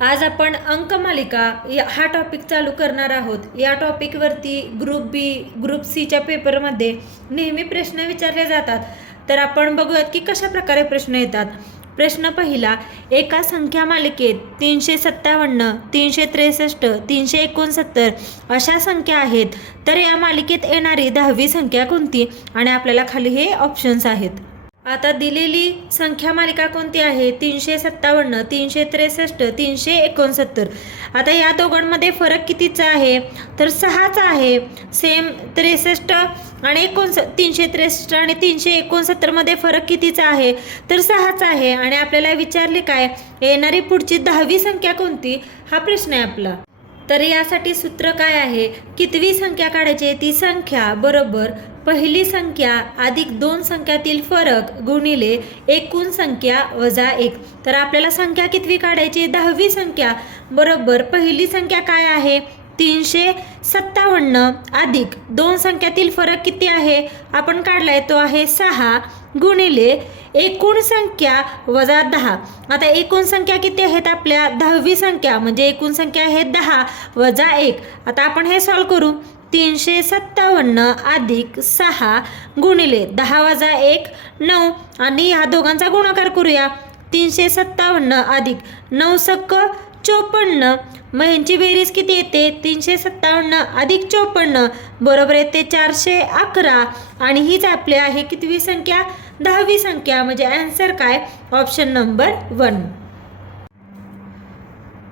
आज आपण अंकमालिका हा टॉपिक चालू करणार आहोत। या टॉपिकवरती ग्रुप बी ग्रुप सीच्या पेपरमध्ये नेहमी प्रश्न विचारले जातात। तर आपण बघूयात की कशा प्रकारे प्रश्न येतात। प्रश्न पहिला, एका संख्या मालिकेत 357, 363, 369 अशा संख्या आहेत, तर या मालिकेत येणारी 10वी संख्या कोणती? आणि आपल्याला खाली हे ऑप्शन्स आहेत। आता दिलेली संख्या मालिका कोणती आहे? 357, 363, 369। आता या दोघांमध्ये फरक कितीचा आहे? तर 6चा आहे। सेम 63 आणि 363 आणि 369 मध्ये फरक कितीचा आहे? तर 6चा आहे। आणि आपल्याला विचारले काय, येणारी पुढची 10वी संख्या कोणती? हा प्रश्न आहे आपला। तर यासाठी सूत्र काय आहे? कितवी संख्या काढायची? ती संख्या बरोबर पहिली संख्या अधिक दोन संख्यातील फरक गुणिले एकूण संख्या वजा 1। तर आपल्याला संख्या कितवी काढायची? 10वी संख्या बरोबर पहिली संख्या काय आहे? 357 अधिक दोन संख्यातील फरक किती आहे? आपण काढलाय तो आहे 6 गुणिले एकूण संख्या वजा 10। आता एकूण संख्या किती आहेत आपल्या? 10वी संख्या म्हणजे एकूण संख्या आहे 10 वजा 1। आता आपण हे सॉल्व करू। 357 अधिक 6 गुणिले 10 वजा 1 9 आणि ह्या दोघांचा गुणाकार करूया। 357 अधिक 9 सक्क 54, मग ह्यांची बेरीज किती येते? 357 अधिक 54 बरोबर येते 411। आणि हीच आपली आहे कितवी संख्या? 10वी संख्या। म्हणजे आन्सर काय? Option number 1।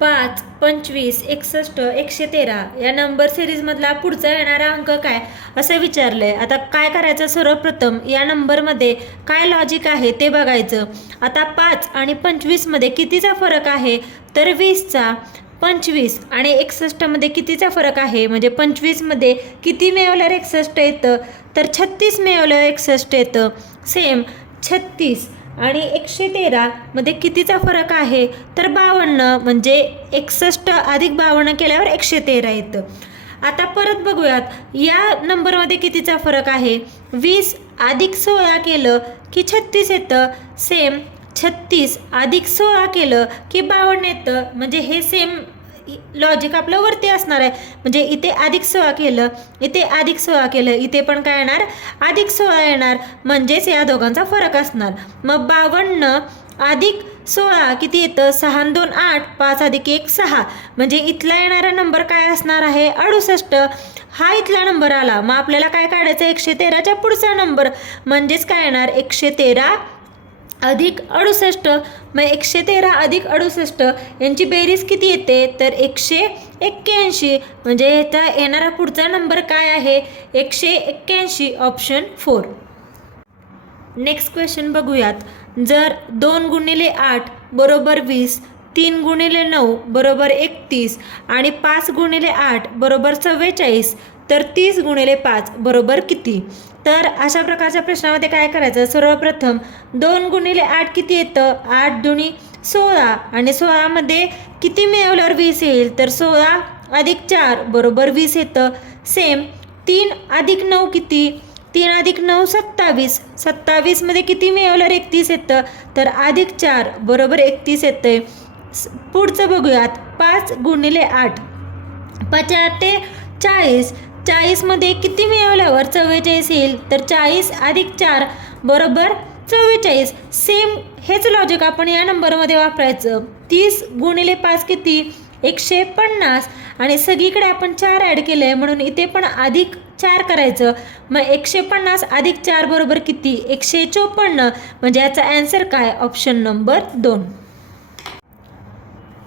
5, 25, 61, 113 या नंबर सिरीजमधला पुढचा येणारा अंक काय असं विचारलंय। आता काय करायचं? सर्वप्रथम या नंबरमध्ये काय लॉजिक आहे ते बघायचं। आता 5 आणि 25 मध्ये कितीचा फरक आहे? तर 20चा। 25 आणि 61 मध्ये कितीचा फरक आहे? म्हणजे 25 मध्ये किती मिळवल्यावर 61 येतं? तर 36 मिळवल्यावर 61 येतं। सेम 36 आणि 113 मध्ये कितीचा फरक आहे? तर 52, म्हणजे 61 अधिक 52 केल्यावर 113 येतं। आता परत बघूयात या नंबरमध्ये कितीचा फरक आहे? 20 अधिक 16 केलं की 36 येतं। सेम 36 अधिक 16 केलं की 52 येतं। म्हणजे हे सेम लॉजिक आपलं वरती असणार आहे। म्हणजे इथे अधिक 16 केलं, इथे अधिक 16 केलं, इथे पण काय येणार? अधिक 16 येणार। म्हणजेच या दोघांचा फरक असणार। मग 52 अधिक 16 किती येतं? 6 आणि 2 8, 5 अधिक 1 6। म्हणजे इथला येणारा नंबर काय असणार आहे? 68। हा इथला नंबर आला। मग आपल्याला काय काढायचं? 113च्या पुढचा नंबर म्हणजेच काय येणार? 113 अधिक 68। मग 113 अधिक 68 यांची बेरीज किती येते? तर 181। म्हणजे ह्याचा येणारा पुढचा नंबर काय आहे? 181, ऑप्शन 4। नेक्स्ट क्वेश्चन बघूयात। जर 2 गुणिले 8 बरोबर 20, 3 गुणिले 9 बरोबर 31 आणि 5 गुणिले 8 बरोबर 44, तर 30 गुणिले 5 बरोबर किती? तर अशा प्रकारच्या प्रश्नामध्ये काय करायचं? सर्वप्रथम 2 गुणिले 8 किती येतं? 8 दुनी 16 आणि 16 मध्ये किती मिळवल्यावर 20 येईल? तर 16 अधिक 4 बरोबर 20 येतं। सेम 3 अधिक 9 किती? 3 अधिक 9 27, 27 मध्ये किती मिळवल्यावर 31 येतं? तर अधिक 4 बरोबर 31 येतंय। पुढचं बघूयात। 5 गुणिले 8 50 40, 40 मध्ये किती मिळवल्यावर 44 येईल? तर 40 अधिक 4 बरोबर 44। सेम हेच लॉजिक आपण या नंबरमध्ये वापरायचं। 30 गुणिले 5 किती? 150 आणि सगळीकडे आपण 4 ॲड केलं आहे म्हणून इथे पण अधिक 4 करायचं। मग 150 अधिक 4 बरोबर किती? 154। म्हणजे याचा आन्सर काय? Option number 2।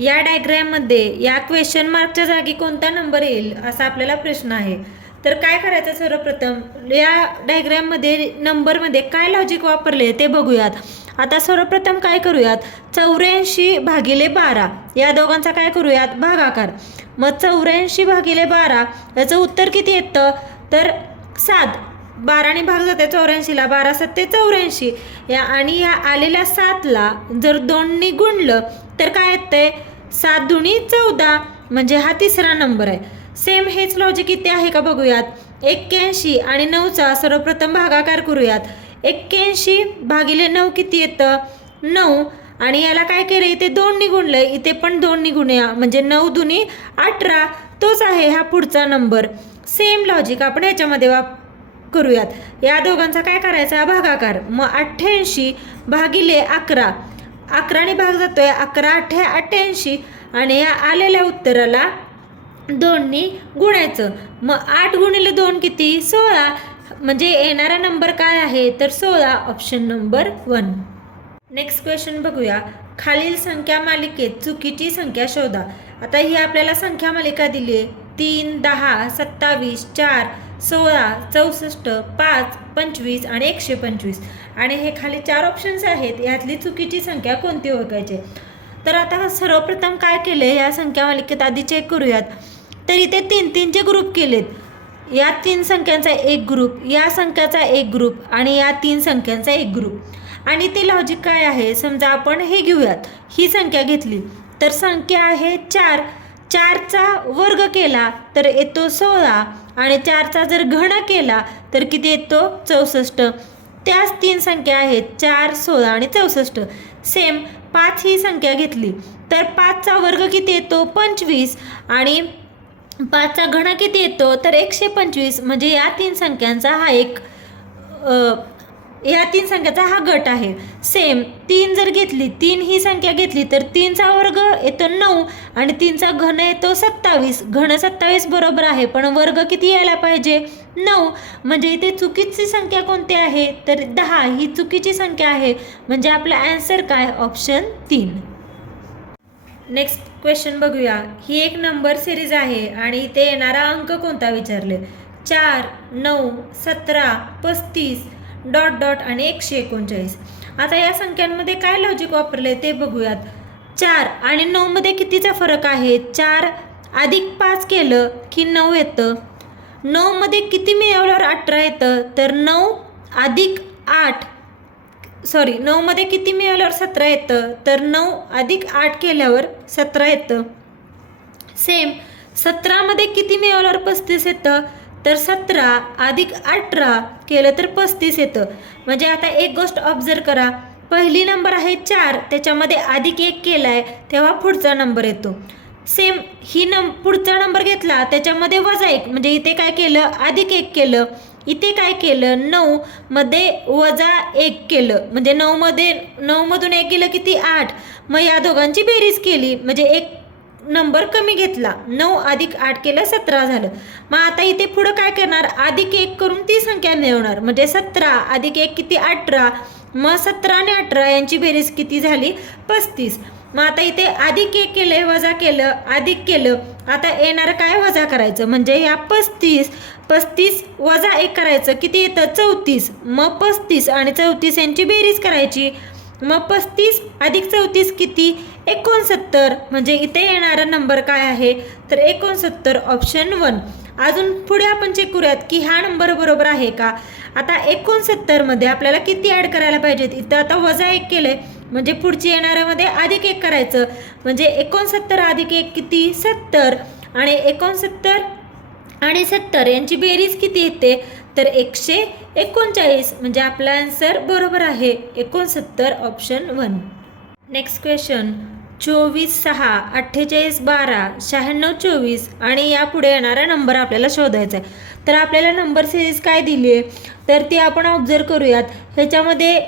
या डायग्राममध्ये या क्वेश्चन मार्कच्या जागी कोणता नंबर येईल असा आपल्याला प्रश्न आहे। तर काय करायचं? सर्वप्रथम या डायग्राममध्ये नंबरमध्ये काय लॉजिक वापरले ते बघूयात। आता सर्वप्रथम काय करूयात? 84 भागिले 12 या दोघांचा काय करूयात? भागाकार। मग 84 भागिले 12 याचं उत्तर किती येतं? तर 7। 12ने भाग जाते 84ला, 12 7 84 या आणि या आलेल्या 7ला जर 2ने गुणलं तर काय येतंय? 7 दुनी 14, म्हणजे हा तिसरा नंबर आहे। सेम हेच लॉजिक इथे आहे का बघूयात। 81 आणि 9चा सर्वप्रथम भागाकार करूयात। 81 भागिले 9 किती येतं? 9 आणि याला काय केलं, इथे 2 गुणलं, इथे पण 2 गुणूया, म्हणजे 9 दुनी 18, तोच आहे हा पुढचा नंबर. सेम लॉजिक आपण ह्याच्यामध्ये करूयात. या दोघांचा काय करायचा, भागाकार. मग 88 भागिले 11, 11ने भाग जातोय, 11 8 88, आणि या आलेल्या उत्तराला 2 गुणायचं. मग 8 गुणिले 2 किती, 16, म्हणजे येणारा नंबर काय आहे तर 16, ऑप्शन नंबर 1. नेक्स्ट क्वेश्चन बघूया. खालील संख्या मालिकेत चुकीची संख्या शोधा. आता ही आपल्याला संख्या मालिका दिली आहे. 3, 10, 27, 4, 16, 64, 5, 25 आणि 125, आणि हे खाली 4 ऑप्शन्स आहेत. यातली चुकीची संख्या कोणती ओळखायची. तर आता सर्वप्रथम काय केले, या संख्या मालिकेत आधी चेक करूयात. तर इथे 3-3चे ग्रुप केलेत. या 3 संख्यांचा एक ग्रुप, या संख्याचा एक ग्रुप, आणि या 3 संख्यांचा एक ग्रुप. आणि ते लॉजिक काय आहे, समजा आपण हे घेऊयात, ही संख्या घेतली तर संख्या आहे 4, 4चा वर्ग केला तर येतो 16, आणि 4चा जर घन केला तर किती येतो 64. त्याच 3 संख्या आहेत 4, 16 आणि 64. सेम 5 ही संख्या घेतली तर 5चा वर्ग किती येतो 25, आणि 5चा घन किती येतो तर 125, म्हणजे या 3 संख्यांचा हा या 3 संख्याचा हा गट आहे. सेम 3 जर घेतली, 3 ही संख्या घेतली तर 3चा वर्ग येतो 9, आणि 3चा घन येतो 27. घन 27 बरोबर आहे, पण वर्ग किती यायला पाहिजे 9, म्हणजे इथे चुकीची संख्या कोणती आहे तर 10 ही चुकीची संख्या आहे. म्हणजे आपला आन्सर काय, ऑप्शन 3. नेक्स्ट क्वेश्चन बघूया. ही एक नंबर सिरीज आहे आणि इथे येणारा अंक कोणता विचारले. 4, 9, 17, 35, डॉट डॉट आणि 139. आता या संख्यांमध्ये काय लॉजिक वापरले ते बघूयात. 4 आणि 9 मध्ये कितीचा फरक आहे, 4 अधिक 5 केलं की 9 येतं. 9 मध्ये किती मिळवल्यावर 18 येतं तर 9 अधिक 9 मध्ये किती मिळवल्यावर 17 येतं तर 9 अधिक 8 केल्यावर 17 येतं. सेम 17 मध्ये किती मिळवल्यावर 35 येतं तर 17 अधिक 18 केलं तर 35 येतं. म्हणजे आता एक गोष्ट ऑब्झर्व करा, पहिली नंबर आहे 4, त्याच्यामध्ये अधिक 1 केलाय तेव्हा पुढचा नंबर येतो. सेम ही पुढचा नंबर घेतला त्याच्यामध्ये वजा 1, म्हणजे इथे काय केलं अधिक 1 केलं, इथे काय केलं 9 मध्ये वजा 1 केलं, म्हणजे 9 मधून 1 गेलं किती 8. मग या दोघांची बेरीज केली म्हणजे एक नंबर कमी घेतला, 9 अधिक 8 केलं 17 झालं. मग आता इथे पुढं काय करणार, अधिक 1 करून ती संख्या मिळवणार, म्हणजे 17 अधिक 1 किती 18. मग 17 आणि 18 यांची बेरीज किती झाली 35. मग आता इथे अधिक 1 केलं, वजा केलं, अधिक केलं, आता येणार काय वजा करायचं, म्हणजे ह्या 35 वजा 1 करायचं किती येतं 34. मग 35 आणि 34 यांची बेरीज करायची, मग 35 अधिक 34 किती 69. म्हणजे इथे येणारा नंबर काय आहे तर 69, ऑप्शन 1. अजून पुढे आपण चेक करूयात की हा नंबर बरोबर आहे का. आता 69 मध्ये आपल्याला किती ॲड करायला पाहिजेत, इथं आता वजा 1 केलंय म्हणजे पुढची येणाऱ्यामध्ये अधिक 1 करायचं, म्हणजे 69 अधिक 1 किती 70, आणि 69 आणि 70 यांची बेरीज किती येते तर 139. म्हणजे आपला आन्सर बरोबर आहे 69, ऑप्शन 1. Next question. 24, 6, 48, 12, 96, 24 आणि यापुढे येणारा नंबर आपल्याला शोधायचा आहे. तर आपल्याला नंबर सिरीज काय दिली आहे तर ती आपण ऑब्झर्व करूयात. ह्याच्यामध्ये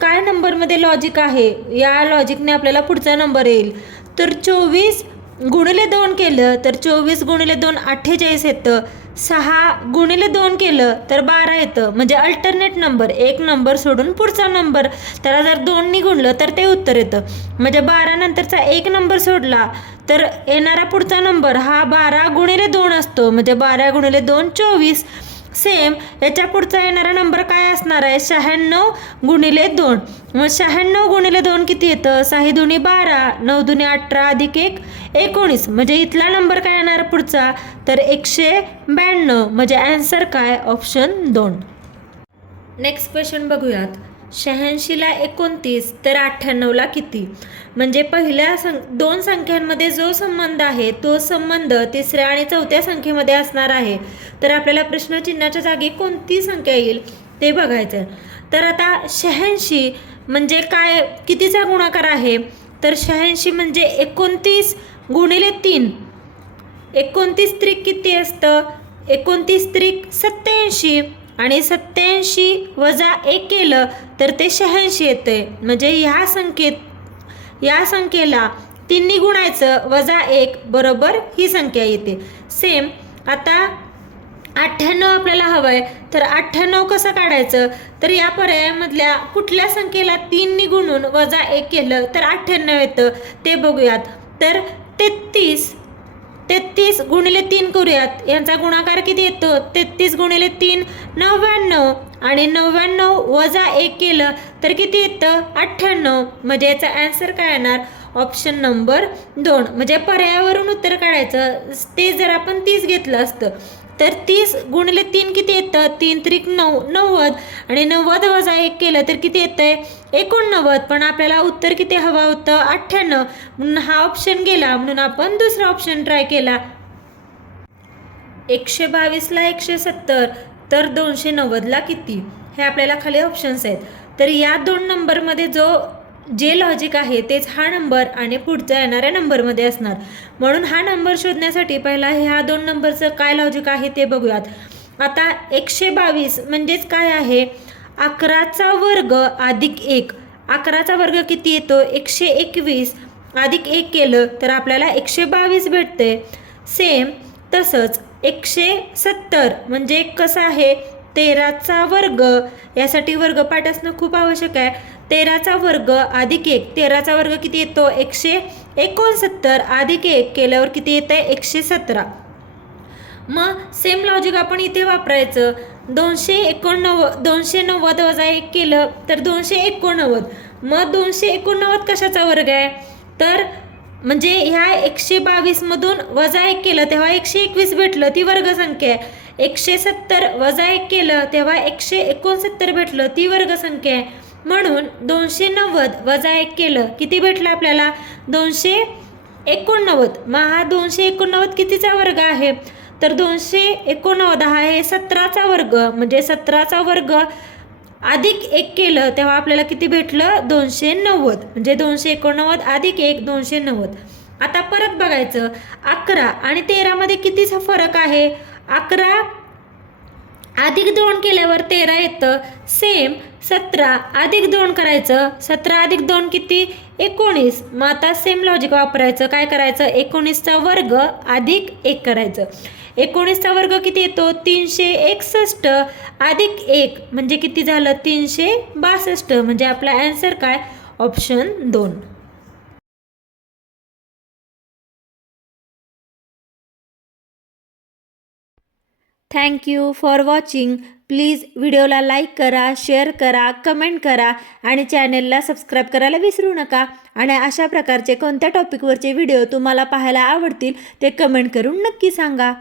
काय नंबरमध्ये लॉजिक आहे, या लॉजिकने आपल्याला पुढचा नंबर येईल. तर 24 गुणिले 2 केलं तर 24 गुणिले 2 48 येतं. 6 गुणिले 2 केलं तर 12 येतं. म्हणजे अल्टरनेट नंबर, एक नंबर सोडून पुढचा नंबर, त्याला जर 2नी गुणलं तर ते उत्तर येतं. म्हणजे 12 नंतरचा एक नंबर सोडला तर येणारा पुढचा नंबर हा 12 गुणिले 2 असतो. म्हणजे 12 गुणिले 2 24. सेम याच्या पुढचा येणारा नंबर काय असणार आहे 96 गुणिले 2. मग 96 गुणिले 2 किती येतं 6 दुनी 12, 9 दुनी 18 अधिक 1 19. म्हणजे इथला नंबर काय येणार पुढचा तर 192. म्हणजे आन्सर काय ऑप्शन 2. नेक्स्ट क्वेश्चन बघूयात. 86ला 29 तर 98ला किती. म्हणजे पहिल्या 2 संख्यांमध्ये जो संबंध आहे तो संबंध तिसऱ्या आणि चौथ्या संख्येमध्ये असणार आहे. तर आपल्याला प्रश्नचिन्हाच्या जागी कोणती संख्या येईल ते बघायचं. तर आता 86 म्हणजे काय, कितीचा गुणाकार आहे, तर 86 म्हणजे 29 गुणिले 3. 29 त्रिक किती असतं, 29 त्रिक 87 आणि 87 वजा 1 केलं तर ते 86 येते. म्हणजे या संख्येला 3 गुणायचं वजा 1 बरोबर ही संख्या येते. सेम आता 98 आपल्याला हवं आहे, तर 98 कसं काढायचं, तर या पर्यायामधल्या कुठल्या संख्येला 3 गुणून वजा 1 केलं तर 98 येतं ते बघूयात. तर 33 गुणिले 3 करूयात, यांचा गुणाकार किती येतो, 33 गुणिले 3 99 आणि 99 वजा 1 केलं तर किती येतं 98. म्हणजे याचा आन्सर काय येणार, ऑप्शन नंबर 2. म्हणजे पर्यायावरून उत्तर काढायचं, ते जर आपण 30 घेतलं असतं तर 30 गुणिले 3 किती येतं, 3 त्रिक 9, 90 आणि 90 वजा 1 केलं तर किती येतंय 89. पण आपल्याला उत्तर किती हवं होतं 98, म्हणून हा ऑप्शन गेला, म्हणून आपण दुसरा ऑप्शन ट्राय केला. 122ला 170 तर 290ला किती, हे आपल्याला खाली ऑप्शन्स आहेत. तर या 2 नंबरमध्ये जे लॉजिक आहे तेच हा नंबर आणि पुढच्या येणाऱ्या नंबरमध्ये असणार. म्हणून हा नंबर शोधण्यासाठी पहिला ह्या 2 नंबरचं काय लॉजिक आहे ते बघूयात. आता 122 म्हणजेच काय आहे, 11चा वर्ग अधिक 1. 11चा वर्ग किती येतो 121 अधिक 1 केलं तर आपल्याला 122 भेटते. सेम तसंच 170 म्हणजे कसं आहे, 13चा वर्ग, यासाठी वर्गपाठ असणं खूप आवश्यक आहे. 13चा वर्ग अधिक 1, 13चा वर्ग किती येतो 169 अधिक 1 केल्यावर किती येत आहे 117. मग सेम लॉजिक आपण इथे वापरायचं. 290 वजा 1 केलं तर 289. मग 289 कशाचा वर्ग आहे, तर म्हणजे ह्या 122 मधून वजा 1 केलं तेव्हा 121 भेटलं, ती वर्गसंख्या आहे. 170 वजा 1 केलं तेव्हा 169 भेटलं, ती वर्गसंख्या आहे. म्हणून 290 वजा 1 केलं किती भेटलं आपल्याला 289. मग हा 289 कितीचा वर्ग आहे, तर 289 हा आहे 17चा वर्ग. म्हणजे 17चा वर्ग अधिक 1 केलं तेव्हा आपल्याला किती भेटलं 290. म्हणजे 289 अधिक 1 290. आता परत बघायचं, 11 आणि 13 मध्ये कितीचा फरक आहे, 11 अधिक 2 केल्यावर 13 येतं. सेम 17 अधिक 2 करायचं, 17 अधिक 2 किती 19. मग आता सेम लॉजिक वापरायचं, काय करायचं 19चा वर्ग अधिक 1 करायचं. 19चा वर्ग किती येतो 361 अधिक 1 म्हणजे किती झालं 362. म्हणजे आपला आन्सर काय, option 2. Thank you for watching. Please व्हिडिओला लाईक करा, शेअर करा, कमेंट करा आणि चॅनलला सबस्क्राईब करायला विसरू नका. आणि अशा प्रकारचे कोणत्या टॉपिकवरचे व्हिडिओ तुम्हाला पाहायला आवडतील ते कमेंट करून नक्की सांगा.